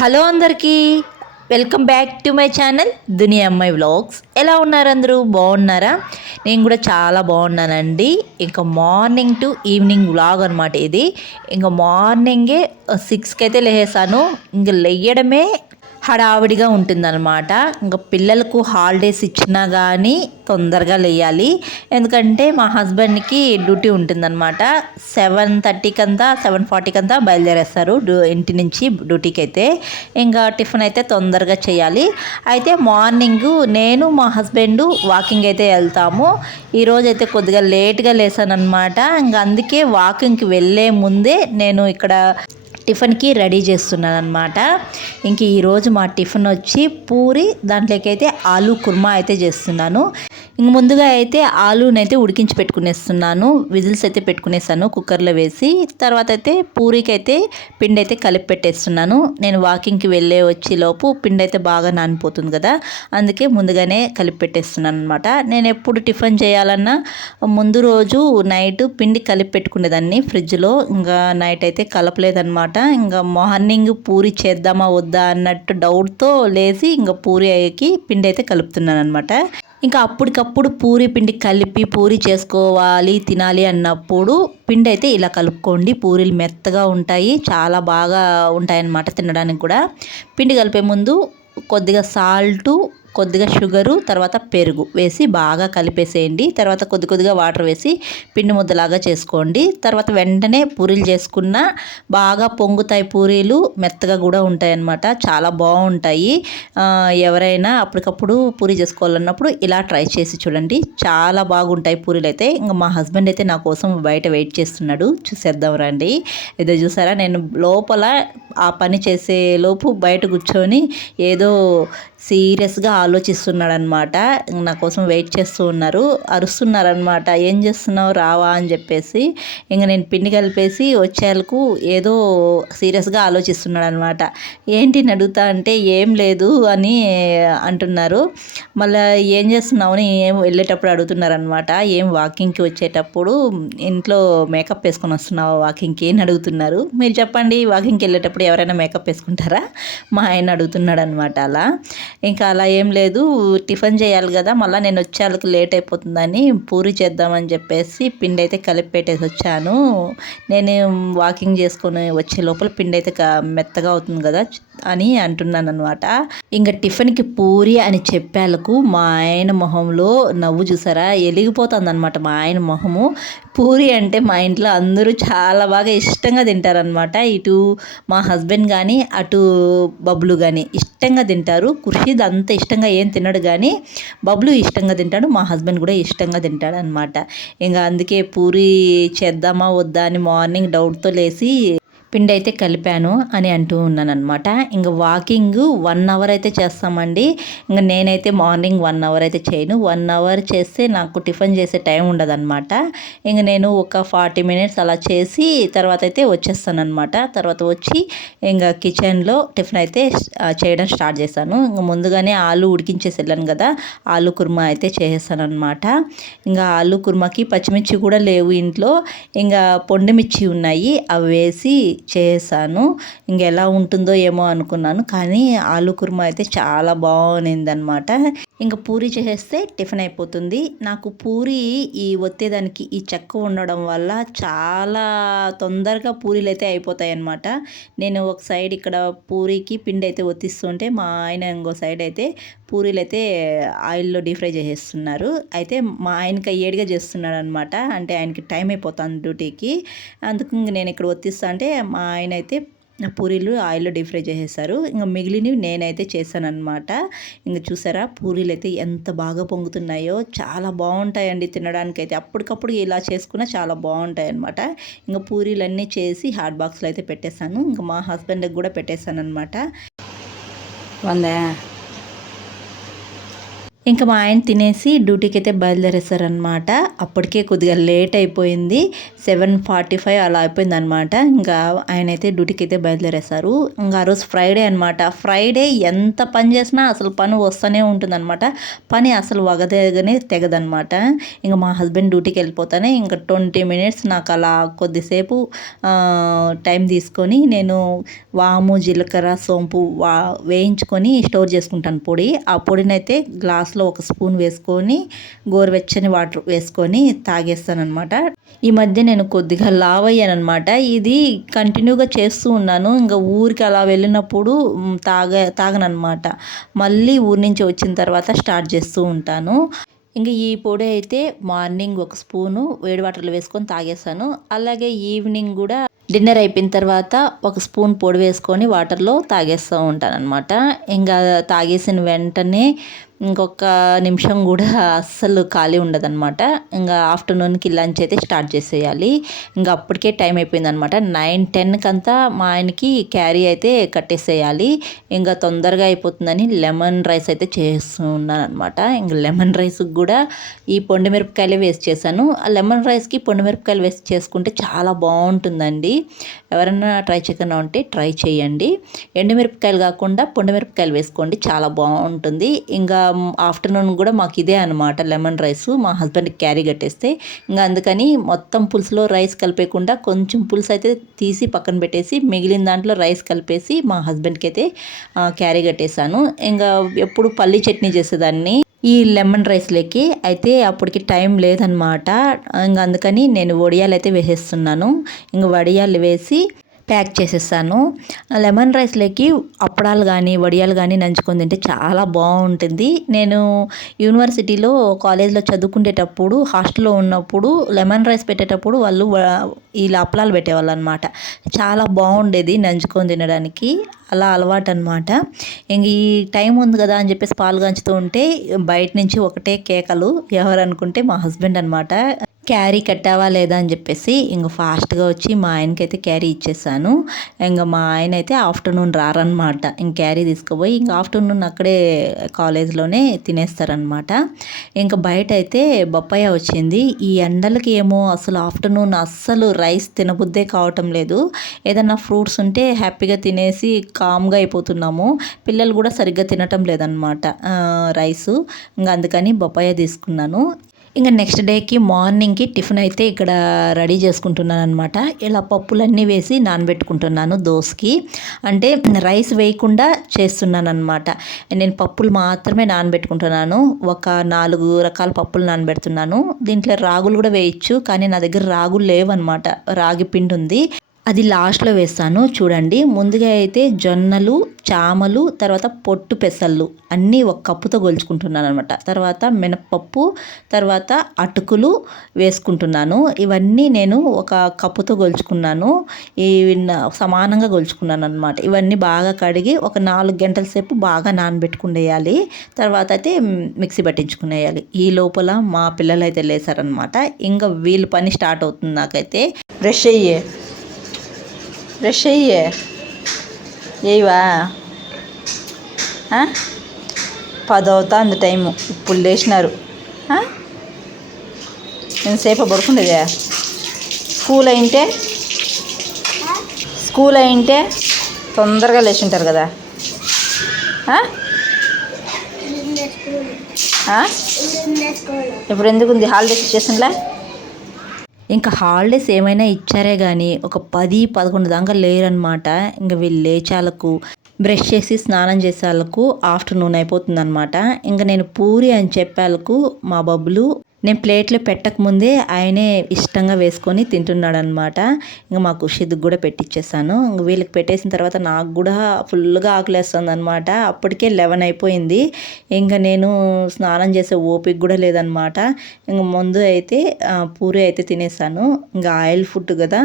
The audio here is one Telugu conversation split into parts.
హలో అందరికీ welcome back to my channel Duniya Ammayi vlogs. ఎలా ఉన్నారు? అందరూ బాగున్నారా? నేను కూడా చాలా బాగున్నానండి. ఇంకా మార్నింగ్ టు ఈవినింగ్ వ్లాగ్ అనమాట ఇది. ఇంకా మార్నింగే 6కి అయితే లేసాను. ఇంక లేయడమే హడావిడిగా ఉంటుందన్నమాట. ఇంకా పిల్లలకు హాలిడేస్ ఇచ్చినా కానీ తొందరగా లేయాలి. ఎందుకంటే మా హస్బెండ్కి డ్యూటీ ఉంటుందన్నమాట. 7:30కి అంతా 7:40కి అంతా బయలుదేరేస్తారు ఇంటి నుంచి డ్యూటీకి అయితే. ఇంకా టిఫిన్ అయితే తొందరగా చేయాలి. అయితే మార్నింగ్ నేను మా హస్బెండ్ వాకింగ్ అయితే వెళ్తాము. ఈరోజు అయితే కొద్దిగా లేట్గా లేసానమాట. ఇంకా అందుకే వాకింగ్కి వెళ్ళే ముందే నేను ఇక్కడ టిఫిన్కి రెడీ చేస్తున్నాను అనమాట. ఇంక ఈరోజు మా టిఫిన్ వచ్చి పూరి, దాంట్లోకి అయితే ఆలూ కుర్మా అయితే చేస్తున్నాను. ఇంక ముందుగా అయితే ఆలూనైతే ఉడికించి పెట్టుకునేస్తున్నాను. విజిల్స్ అయితే పెట్టుకునేసాను కుక్కర్లో వేసి. తర్వాత అయితే పూరికి అయితే పిండి అయితే కలిపి పెట్టేస్తున్నాను. నేను వాకింగ్కి వెళ్ళే వచ్చేలోపు పిండి అయితే బాగా నానిపోతుంది కదా, అందుకే ముందుగానే కలిపి పెట్టేస్తున్నాను అనమాట. నేను ఎప్పుడు టిఫిన్ చేయాలన్నా ముందు రోజు నైట్ పిండి కలిపి పెట్టుకునేదాన్ని ఫ్రిడ్జ్లో. ఇంకా నైట్ అయితే కలపలేదన్నమాట. ఇంకా మార్నింగ్ పూరి చేద్దామా వద్దా అన్నట్టు డౌట్తో లేచి ఇంకా పూరి అయ్యేకి పిండి అయితే కలుపుతున్నాను అనమాట. ఇంకా అప్పటికప్పుడు పూరి పిండి కలిపి పూరి చేసుకోవాలి తినాలి అన్నప్పుడు పిండి అయితే ఇలా కలుపుకోండి. పూరీలు మెత్తగా ఉంటాయి, చాలా బాగా ఉంటాయన్నమాట తినడానికి కూడా. పిండి కలిపే ముందు కొద్దిగా సాల్టు, కొద్దిగా షుగరు, తర్వాత పెరుగు వేసి బాగా కలిపేసేయండి. తర్వాత కొద్దిగా వాటర్ వేసి పిండి ముద్దలాగా చేసుకోండి. తర్వాత వెంటనే పూరీలు చేసుకున్న బాగా పొంగుతాయి పూరీలు, మెత్తగా కూడా ఉంటాయి అన్నమాట. చాలా బాగుంటాయి. ఎవరైనా అప్పటికప్పుడు పూరీ చేసుకోవాలన్నప్పుడు ఇలా ట్రై చేసి చూడండి, చాలా బాగుంటాయి పూరీలు అయితే. ఇంకా మా హస్బెండ్ అయితే నా కోసం బయట వెయిట్ చేస్తున్నాడు, చూసేద్దాం రండి. ఏదో చూసారా, నేను లోపల ఆ పని చేసే లోపు బయట కూర్చొని ఏదో సీరియస్గా ఆలోచిస్తున్నాడు అనమాట. నా కోసం వెయిట్ చేస్తూ ఉన్నారు, అరుస్తున్నారనమాట, ఏం చేస్తున్నావు రావా అని చెప్పేసి. ఇంకా నేను పిండి కలిపేసి వచ్చేలకు ఏదో సీరియస్గా ఆలోచిస్తున్నాడు అనమాట. ఏంటి అడుగుతా అంటే ఏం లేదు అని అంటున్నారు. మళ్ళీ ఏం చేస్తున్నావు అని ఏం వెళ్ళేటప్పుడు అడుగుతున్నారనమాట. ఏం వాకింగ్కి వచ్చేటప్పుడు ఇంట్లో మేకప్ వేసుకొని వస్తున్నావా వాకింగ్కి అని అడుగుతున్నారు. మీరు చెప్పండి, వాకింగ్కి వెళ్ళేటప్పుడు ఎవరైనా మేకప్ వేసుకుంటారా? మా ఆయన అడుగుతున్నాడు అనమాట. ఇంకా అలా ఏం లేదు, టిఫిన్ చేయాలి కదా, మళ్ళీ నేను వచ్చేళ్ళకి లేట్ అయిపోతుందని పూరి చేద్దామని చెప్పేసి పిండి అయితే కలిపి పెట్టేసి వచ్చాను. నేను వాకింగ్ చేసుకొని వచ్చే లోపల పిండి అయితే మెత్తగా అవుతుంది కదా అని అంటున్నాను అనమాట. ఇంకా టిఫిన్కి పూరి అని చెప్పేళ్ళకు మా ఆయన మొహంలో నవ్వు చూసారా, వెలిగిపోతుంది అనమాట మా ఆయన మొహము. పూరి అంటే మా ఇంట్లో అందరూ చాలా బాగా ఇష్టంగా తింటారనమాట. ఇటు మా హస్బెండ్ కానీ అటు బబ్లు కానీ ఇష్టంగా తింటారు. ఖుర్షీద్ అంత ఇష్టంగా ఏం తినడు, కానీ బబ్లు ఇష్టంగా తింటాడు, మా హస్బెండ్ కూడా ఇష్టంగా తింటాడు అనమాట. ఇంకా అందుకే పూరి చేద్దామా వద్దా అని మార్నింగ్ డౌట్తో లేచి పిండి అయితే కలిపాను అని అంటూ ఉన్నాను అనమాట. ఇంకా వాకింగ్ 1 అవర్ అయితే చేస్తామండి. ఇంకా నేనైతే మార్నింగ్ 1 అవర్ అయితే చేయను. 1 అవర్ చేస్తే నాకు టిఫిన్ చేసే టైం ఉండదన్నమాట. ఇంక నేను ఒక 40 మినిట్స్ అలా చేసి తర్వాత అయితే వచ్చేస్తాను అనమాట. తర్వాత వచ్చి ఇంకా కిచెన్లో టిఫిన్ అయితే చేయడం స్టార్ట్ చేశాను. ఇంకా ముందుగానే ఆలు ఉడికించేసి వెళ్ళాను కదా, ఆలు కుర్మా అయితే చేసేస్తాను అనమాట. ఇంకా ఆలు కుర్మాకి పచ్చిమిర్చి కూడా లేవు ఇంట్లో, ఇంకా పొండిమిర్చి ఉన్నాయి, అవి వేసి చేశాను. ఇంక ఎలా ఉంటుందో ఏమో అనుకున్నాను, కానీ ఆలు కుర్మా అయితే చాలా బాగుందన్నమాట. ఇంకా పూరి చేసేస్తే టిఫిన్ అయిపోతుంది. నాకు పూరి ఈ ఒత్తేదానికి ఈ చెక్క ఉండడం వల్ల చాలా తొందరగా పూరీలు అయితే అయిపోతాయి అన్నమాట. నేను ఒక సైడ్ ఇక్కడ పూరికి పిండి అయితే ఒత్తిస్తుంటే మా ఆయన ఇంకో సైడ్ అయితే పూరీలు అయితే ఆయిల్లో డీప్ ఫ్రై చేసేస్తున్నారు. అయితే మా ఆయనకి ఏడిగా చేస్తున్నాడు అనమాట, అంటే ఆయనకి టైం అయిపోతుంది డ్యూటీకి. అందుకు ఇంక నేను ఇక్కడ ఒత్తిస్తా అంటే మా ఆయన అయితే పూరీలు ఆయిల్లో డీప్ ఫ్రై చేసేసారు. ఇంకా మిగిలినవి నేనైతే చేశాను అనమాట. ఇంకా చూసారా పూరీలు అయితే ఎంత బాగా పొంగుతున్నాయో, చాలా బాగుంటాయండి తినడానికి అయితే. అప్పటికప్పుడు ఇలా చేసుకున్నా చాలా బాగుంటాయి అనమాట. ఇంకా పూరీలన్నీ చేసి హాట్ బాక్స్లో అయితే పెట్టేశాను. ఇంకా మా హస్బెండ్కి కూడా పెట్టేశాను అనమాట. ఇంకా మా ఆయన తినేసి డ్యూటీకి అయితే బయలుదేరేస్తారనమాట. అప్పటికే కొద్దిగా లేట్ అయిపోయింది, 7:45 అలా అయిపోయింది అనమాట. ఇంకా ఆయన అయితే డ్యూటీకి అయితే బయలుదేరేస్తారు. ఇంకా ఆ రోజు ఫ్రైడే అనమాట. ఫ్రైడే ఎంత పని చేసినా అసలు పని వస్తూనే ఉంటుందన్నమాట. పని అసలు వగదగనే తెగదనమాట. ఇంకా మా హస్బెండ్ డ్యూటీకి వెళ్ళిపోతానే ఇంకా 20 మినిట్స్ నాకు అలా కొద్దిసేపు టైం తీసుకొని నేను వాము, జీలకర్ర, సోంపు వేయించుకొని స్టోర్ చేసుకుంటాను పొడి. ఆ పొడినైతే గ్లాస్లో ఒక స్పూన్ వేసుకొని గోరువెచ్చని వాటర్ వేసుకొని తాగేస్తానమాట. ఈ మధ్య నేను కొద్దిగా లావ్ అయ్యానమాట. ఇది కంటిన్యూగా చేస్తూ ఉన్నాను. ఇంకా ఊరికి అలా వెళ్ళినప్పుడు తాగనమాట. మళ్ళీ ఊరి నుంచి వచ్చిన తర్వాత స్టార్ట్ చేస్తూ ఉంటాను. ఇంక ఈ పొడి అయితే మార్నింగ్ ఒక స్పూను వేడి వాటర్లో వేసుకొని తాగేస్తాను. అలాగే ఈవినింగ్ కూడా డిన్నర్ అయిపోయిన తర్వాత ఒక స్పూన్ పొడి వేసుకొని వాటర్లో తాగేస్తూ ఉంటాను అనమాట. ఇంకా తాగేసిన వెంటనే ఇంకొక నిమిషం కూడా అస్సలు ఖాళీ ఉండదన్నమాట. ఇంకా ఆఫ్టర్నూన్కి లంచ్ అయితే స్టార్ట్ చేసేయాలి. ఇంకా అప్పటికే టైం అయిపోయింది అనమాట. 9-10 అంతా మా ఆయనకి క్యారీ అయితే కట్టేసేయాలి. ఇంకా తొందరగా అయిపోతుందని లెమన్ రైస్ అయితే చేస్తున్నాను అనమాట. ఇంకా లెమన్ రైస్కి కూడా ఈ పొండి మిరపకాయలే వేస్ట్ చేశాను. ఆ లెమన్ రైస్కి పొండి మిరపకాయలు వేస్ట్ చేసుకుంటే చాలా బాగుంటుందండి. ఎవరైనా ట్రై చేయకుండా ఉంటే ట్రై చేయండి. ఎండుమిరపకాయలు కాకుండా పొండి మిరపకాయలు వేసుకోండి, చాలా బాగుంటుంది. ఇంకా ఆఫ్టర్నూన్ కూడా మాకు ఇదే అనమాట లెమన్ రైస్. మా హస్బెండ్కి క్యారీ కట్టేస్తే ఇంకా అందుకని మొత్తం పులుసులో రైస్ కలిపేయకుండా కొంచెం పులుసు అయితే తీసి పక్కన పెట్టేసి మిగిలిన దాంట్లో రైస్ కలిపేసి మా హస్బెండ్కి అయితే క్యారీ కట్టేశాను. ఇంకా ఎప్పుడు పల్లీ చట్నీ చేసేదాన్ని ఈ లెమన్ రైస్లోకి. అయితే అప్పటికి టైం లేదనమాట. ఇంకా అందుకని నేను వడియాలు అయితే వేసేస్తున్నాను. ఇంకా వడియాలు వేసి ప్యాక్ చేసేస్తాను. లెమన్ రైస్లోకి అప్పడాలు కానీ వడియాలు కానీ నంచుకొని తింటే చాలా బాగుంటుంది. నేను యూనివర్సిటీలో కాలేజ్లో చదువుకునేటప్పుడు హాస్టల్లో ఉన్నప్పుడు లెమన్ రైస్ పెట్టేటప్పుడు వాళ్ళు ఇలా అప్పడాలు పెట్టేవాళ్ళు అనమాట. చాలా బాగుండేది నంచుకొని తినడానికి. అలా అలవాటు అనమాట. ఇంక ఈ టైం ఉంది కదా అని చెప్పేసి పాలు కాంచుతూ ఉంటే బయట నుంచి ఒకటే కేకలు. ఎవరు అనుకుంటే మా హస్బెండ్ అనమాట. క్యారీ కట్టావా లేదా అని చెప్పేసి ఇంక ఫాస్ట్గా వచ్చి మా ఆయనకైతే క్యారీ ఇచ్చేసాను. ఇంకా మా ఆయన అయితే ఆఫ్టర్నూన్ రారనమాట. ఇంక క్యారీ తీసుకుపోయి ఇంక ఆఫ్టర్నూన్ అక్కడే కాలేజ్లోనే తినేస్తారనమాట. ఇంకా బయట అయితే బొప్పాయ వచ్చింది. ఈ ఎండలకి ఏమో అసలు ఆఫ్టర్నూన్ అస్సలు రైస్ తినబుద్దే కావటం లేదు. ఏదన్నా ఫ్రూట్స్ ఉంటే హ్యాపీగా తినేసి కామ్గా అయిపోతున్నాము. పిల్లలు కూడా సరిగ్గా తినటం లేదనమాట రైసు. ఇంకా అందుకని బొప్పాయ తీసుకున్నాను. ఇంకా నెక్స్ట్ డేకి మార్నింగ్కి టిఫిన్ అయితే ఇక్కడ రెడీ చేసుకుంటున్నాను అనమాట. ఇలా పప్పులన్నీ వేసి నానబెట్టుకుంటున్నాను దోసకి. అంటే రైస్ వేయకుండా చేస్తున్నాను అనమాట. నేను పప్పులు మాత్రమే నానబెట్టుకుంటున్నాను. ఒక 4 రకాల పప్పులు నానబెడుతున్నాను. దీంట్లో రాగులు కూడా వేయచ్చు, కానీ నా దగ్గర రాగులు లేవన్నమాట. రాగి పిండి ఉంది, అది లాస్ట్లో వేస్తాను. చూడండి, ముందుగా అయితే జొన్నలు, చామలు, తర్వాత పొట్టు పెసళ్ళు అన్నీ ఒక కప్పుతో గొలుచుకుంటున్నాను అనమాట. తర్వాత మినప్పప్పు, తర్వాత అటుకులు వేసుకుంటున్నాను. ఇవన్నీ నేను ఒక కప్పుతో గొలుచుకున్నాను. ఇవి సమానంగా గొలుచుకున్నాను అనమాట. ఇవన్నీ బాగా కడిగి ఒక 4 గంటల సేపు బాగా నానబెట్టుకునేయాలి. తర్వాత అయితే మిక్సీ పట్టించుకునేయాలి. ఈ లోపల మా పిల్లలు అయితే లేసారనమాట. ఇంకా వీళ్ళ పని స్టార్ట్ అవుతుంది. నాకైతే బ్రష్ అయ్యే ఏవా 10 అవుతుంది టైము, ఇప్పుడు లేచినారు. ఎంతసేపు పడుకుండేదే? స్కూల్ అయింటే తొందరగా లేచింటారు కదా. ఇప్పుడు ఎందుకు ఉంది? హాలిడేస్ ఇచ్చేసిందిలే. ఇంకా హాలిడేస్ ఏమైనా ఇచ్చారే కానీ ఒక 10-11 దాకా లేరనమాట. ఇంకా వీళ్ళు లేచాలకు బ్రష్ చేసి స్నానం చేసేందుకు ఆఫ్టర్నూన్ అయిపోతుంది అనమాట. ఇంకా నేను పూరి అని చెప్పేందుకు మా బబ్బులు నేను ప్లేట్లో పెట్టకముందే ఆయనే ఇష్టంగా వేసుకొని తింటున్నాడు అనమాట. ఇంకా మా ఖుషిద్కి కూడా పెట్టించేసాను. ఇంక వీళ్ళకి పెట్టేసిన తర్వాత నాకు కూడా ఫుల్గా ఆకలేస్తుంది అనమాట. అప్పటికే 11 అయిపోయింది. ఇంకా నేను స్నానం చేసే ఓపిక కూడా లేదనమాట. ఇంక ముందు అయితే పూరి అయితే తినేసాను. ఇంకా ఆయిల్ ఫుడ్ కదా,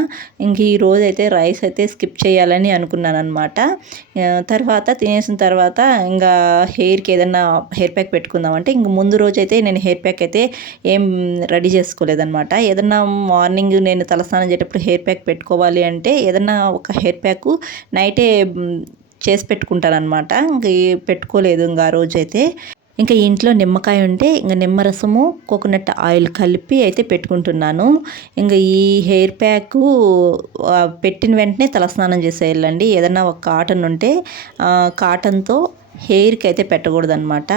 ఇంక ఈరోజు అయితే రైస్ అయితే స్కిప్ చేయాలని అనుకున్నాను అనమాట. తర్వాత తినేసిన తర్వాత ఇంకా హెయిర్కి ఏదన్నా హెయిర్ ప్యాక్ పెట్టుకుందామంటే ఇంక ముందు రోజు అయితే నేను హెయిర్ ప్యాక్ అయితే ఏం రెడీ చేసుకోలేదన్నమాట. ఏదన్నా మార్నింగ్ నేను తలస్నానం చేసేటప్పుడు హెయిర్ ప్యాక్ పెట్టుకోవాలి అంటే ఏదన్నా ఒక హెయిర్ ప్యాక్ నైటే చేసి పెట్టుకుంటాను అనమాట. ఇంక పెట్టుకోలేదు ఇంకా ఆ రోజైతే. ఇంకా ఇంట్లో నిమ్మకాయ ఉంటే ఇంకా నిమ్మరసము కోకోనట్ ఆయిల్ కలిపి అయితే పెట్టుకుంటున్నాను. ఇంకా ఈ హెయిర్ ప్యాక్ పెట్టిన వెంటనే తలస్నానం చేసేయాలండి. ఏదన్నా ఒక కాటన్ ఉంటే కాటన్తో హెయిర్కి అయితే పెట్టకూడదు అనమాట.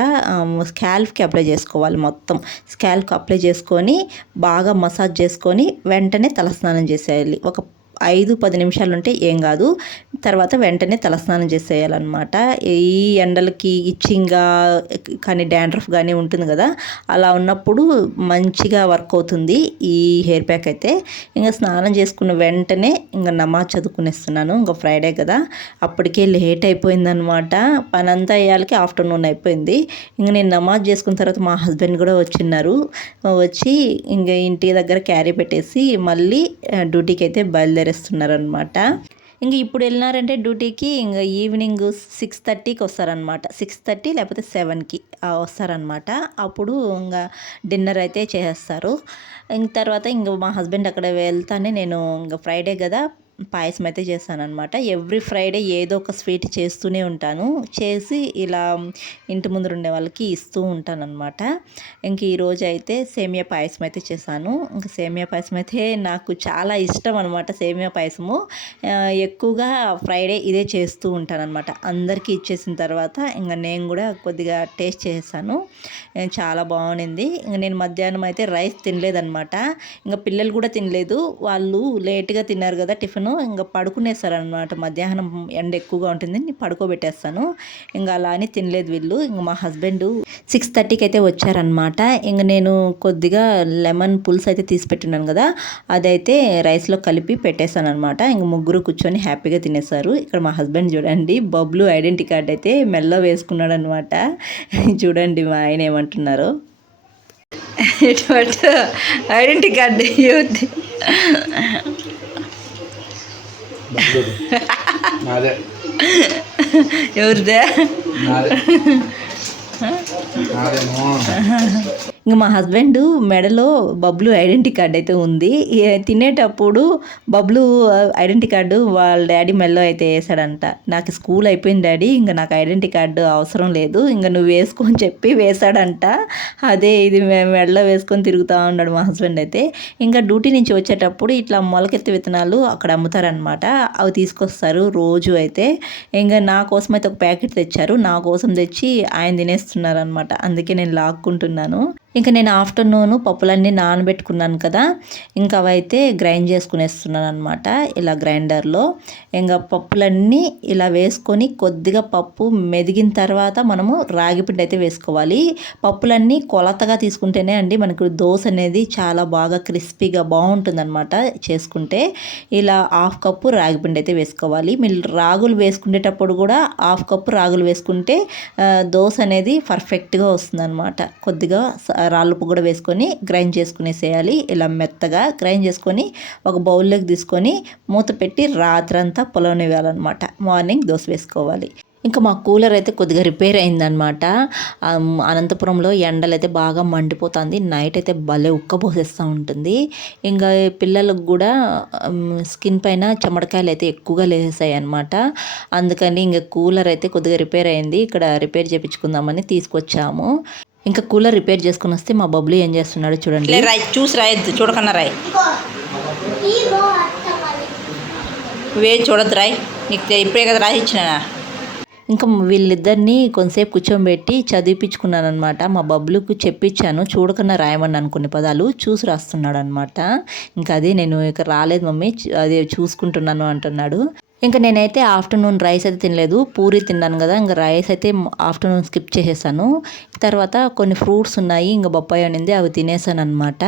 స్కాల్ఫ్కి అప్లై చేసుకోవాలి. మొత్తం స్కాల్ఫ్కి అప్లై చేసుకొని బాగా మసాజ్ చేసుకొని వెంటనే తలస్నానం చేసేయాలి. ఒక 5-10 నిమిషాలు ఉంటే ఏం కాదు. తర్వాత వెంటనే తలస్నానం చేసేయాలన్నమాట. ఈ ఎండలకి ఇచ్చింగ్గా కానీ డాండ్రఫ్ కానీ ఉంటుంది కదా, అలా ఉన్నప్పుడు మంచిగా వర్క్ అవుతుంది ఈ హెయిర్ ప్యాక్ అయితే. ఇంకా స్నానం చేసుకున్న వెంటనే ఇంకా నమాజ్ చదువుకునేస్తున్నాను. ఇంకా ఫ్రైడే కదా, అప్పటికే లేట్ అయిపోయిందనమాట. పనంతా అయ్యాలకి ఆఫ్టర్నూన్ అయిపోయింది. ఇంక నేను నమాజ్ చేసుకున్న తర్వాత మా హస్బెండ్ కూడా వచ్చి ఇంకా ఇంటి దగ్గర క్యారీ పెట్టేసి మళ్ళీ డ్యూటీకి అయితే బయలుదేరేస్తున్నారనమాట. ఇంక ఇప్పుడు వెళ్ళినారంటే డ్యూటీకి ఇంకా ఈవినింగ్ 6:30కి వస్తారనమాట. 6:30 లేకపోతే 7కి వస్తారనమాట. అప్పుడు ఇంకా డిన్నర్ అయితే చేస్తారు. ఇంక తర్వాత ఇంక మా హస్బెండ్ అక్కడ వెళ్తానే నేను ఇంకా ఫ్రైడే కదా పాయసం అయితే చేస్తానన్నమాట. ఎవ్రీ ఫ్రైడే ఏదో ఒక స్వీట్ చేస్తూనే ఉంటాను. చేసి ఇలా ఇంటి ముందు ఉండే వాళ్ళకి ఇస్తూ ఉంటానన్నమాట. ఇంక ఈరోజు అయితే సేమియా పాయసం అయితే చేశాను. ఇంకా సేమియా పాయసం అయితే నాకు చాలా ఇష్టం అనమాట. సేమియా పాయసము ఎక్కువగా ఫ్రైడే ఇదే చేస్తూ ఉంటానన్నమాట. అందరికీ ఇచ్చేసిన తర్వాత ఇంకా నేను కూడా కొద్దిగా టేస్ట్ చేశాను. చాలా బాగుంది. ఇంకా నేను మధ్యాహ్నం అయితే రైస్ తినలేదన్నమాట. ఇంకా పిల్లలు కూడా తినలేదు. వాళ్ళు లేట్గా తిన్నారు కదా టిఫిన్, ఇంకా పడుకునేస్తారనమాట. మధ్యాహ్నం ఎండ ఎక్కువగా ఉంటుంది, నేను పడుకోబెట్టేస్తాను. ఇంకా అలా అని తినలేదు వీళ్ళు. ఇంకా మా హస్బెండ్ 6:30కి అయితే వచ్చారనమాట. ఇంకా నేను కొద్దిగా లెమన్ పులుసు అయితే తీసి పెట్టున్నాను కదా, అదైతే రైస్లో కలిపి పెట్టేశాను అనమాట. ఇంక ముగ్గురు కూర్చొని హ్యాపీగా తినేశారు. ఇక్కడ మా హస్బెండ్ చూడండి, బబ్లు ఐడెంటిటీ కార్డ్ అయితే మెల్లో వేసుకున్నాడు అనమాట. చూడండి మా ఆయన ఏమంటున్నారు. ఐడెంటిటీ కార్డు ఎవరిదే? ఇంక మా హస్బెండ్ మెడలో బబ్లు ఐడెంటిటీ కార్డు అయితే ఉంది. తినేటప్పుడు బబ్లు ఐడెంటిటీ కార్డు వాళ్ళ డాడీ మెడలో అయితే వేసాడంట. నాకు స్కూల్ అయిపోయింది డాడీ, ఇంకా నాకు ఐడెంటిటీ కార్డు అవసరం లేదు, ఇంకా నువ్వు వేసుకొని చెప్పి వేసాడంట. అదే ఇది మెడలో వేసుకొని తిరుగుతూ ఉన్నాడు మా హస్బెండ్ అయితే. ఇంకా డ్యూటీ నుంచి వచ్చేటప్పుడు ఇట్లా మొలకెత్తి విత్తనాలు అక్కడ అమ్ముతారనమాట. అవి తీసుకొస్తారు రోజు అయితే. ఇంకా నా కోసం అయితే ఒక ప్యాకెట్ తెచ్చారు. నా కోసం తెచ్చి ఆయన తినేస్తున్నారనమాట. అందుకే నేను లాక్కుంటున్నాను. ఇంకా నేను ఆఫ్టర్నూన్ పప్పులన్నీ నానబెట్టుకున్నాను కదా, ఇంకా అవైతే గ్రైండ్ చేసుకునేస్తున్నాను అనమాట. ఇలా గ్రైండర్లో ఇంకా పప్పులన్నీ ఇలా వేసుకొని కొద్దిగా పప్పు మెదిగిన తర్వాత మనము రాగిపిండి అయితే వేసుకోవాలి. పప్పులన్నీ కొలతగా తీసుకుంటేనే అండి మనకు దోశ అనేది చాలా బాగా క్రిస్పీగా బాగుంటుందన్నమాట చేసుకుంటే. ఇలా 1/2 కప్పు రాగిపిండి అయితే వేసుకోవాలి. మీరు రాగులు వేసుకునేటప్పుడు కూడా 1/2 కప్పు రాగులు వేసుకుంటే దోశ అనేది పర్ఫెక్ట్గా వస్తుందన్నమాట. కొద్దిగా రాళ్ళుప్పు కూడా వేసుకొని గ్రైండ్ చేసుకునేసేయాలి. ఇలా మెత్తగా గ్రైండ్ చేసుకొని ఒక బౌల్లోకి తీసుకొని మూత పెట్టి రాత్రంతా పొలవనివ్వాలన్నమాట. మార్నింగ్ దోశ వేసుకోవాలి. ఇంకా మా కూలర్ అయితే కొద్దిగా రిపేర్ అయిందనమాట. అనంతపురంలో ఎండలు అయితే బాగా మండిపోతుంది. నైట్ అయితే భలే ఉక్కబోసేస్తూ ఉంటుంది. ఇంకా పిల్లలకు కూడా స్కిన్ పైన చెమటకాయలు అయితే ఎక్కువగా లేసాయి అనమాట. అందుకని ఇంకా కూలర్ అయితే కొద్దిగా రిపేర్ అయింది. ఇక్కడ రిపేర్ చేయించుకుందామని తీసుకొచ్చాము. ఇంకా కూలర్ రిపేర్ చేసుకుని వస్తే మా బబ్లు ఏం చేస్తున్నాడు చూడండి. చూసి రాయద్దు, చూడకన్నా రాయ్, చూడద్దు రాయ్, నీకు ఇప్పుడే కదా రాయి ఇచ్చినా. ఇంకా వీళ్ళిద్దరిని కొంతసేపు కూర్చోబెట్టి చదివిపించుకున్నాను అనమాట. మా బబ్లుకు చెప్పించాను, చూడకన్నా రాయమని అనుకునే పదాలు చూసి రాస్తున్నాడు అనమాట. ఇంకా అదే నేను ఇక రాలేదు మమ్మీ, అదే చూసుకుంటున్నాను అంటున్నాడు. ఇంకా నేనైతే ఆఫ్టర్నూన్ రైస్ అయితే తినలేదు, పూరి తిన్నాను కదా, ఇంకా రైస్ అయితే ఆఫ్టర్నూన్ స్కిప్ చేసేసాను. తర్వాత కొన్ని ఫ్రూట్స్ ఉన్నాయి, ఇంకా బొప్పాయి అనింది, అవి తినేసాను అనమాట.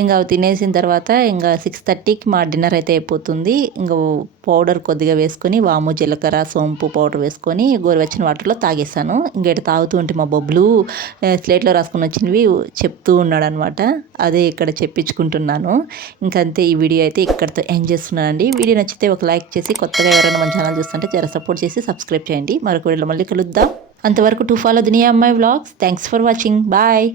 ఇంకా అవి తినేసిన తర్వాత ఇంకా 6:30కి మా డిన్నర్ అయితే అయిపోతుంది. ఇంకా పౌడర్ కొద్దిగా వేసుకొని వాము, జీలకర్ర, సోంపు పౌడర్ వేసుకొని గోరువెచ్చని వాటర్లో తాగేసాను. ఇంకేట తాగుతూ ఉంటే మా బొబ్బులు స్లేట్లో రాసుకొని వచ్చినవి చెప్తూ ఉన్నాడు అనమాట. అదే ఇక్కడ చెప్పించుకుంటున్నాను. ఇంకంతే, ఈ వీడియో అయితే ఇక్కడితో ఎండ్ చేస్తున్నానండి. వీడియో నచ్చితే ఒక లైక్ చేసి, కొత్తగా ఎవరైనా మన ఛానల్ చూస్తుంటే జర సపోర్ట్ చేసి సబ్స్క్రైబ్ చేయండి. మరొక వీడియోలో మళ్ళీ కలుద్దాం. అంతవరకు to follow Duniya Ammayi vlogs. Thanks for watching. Bye.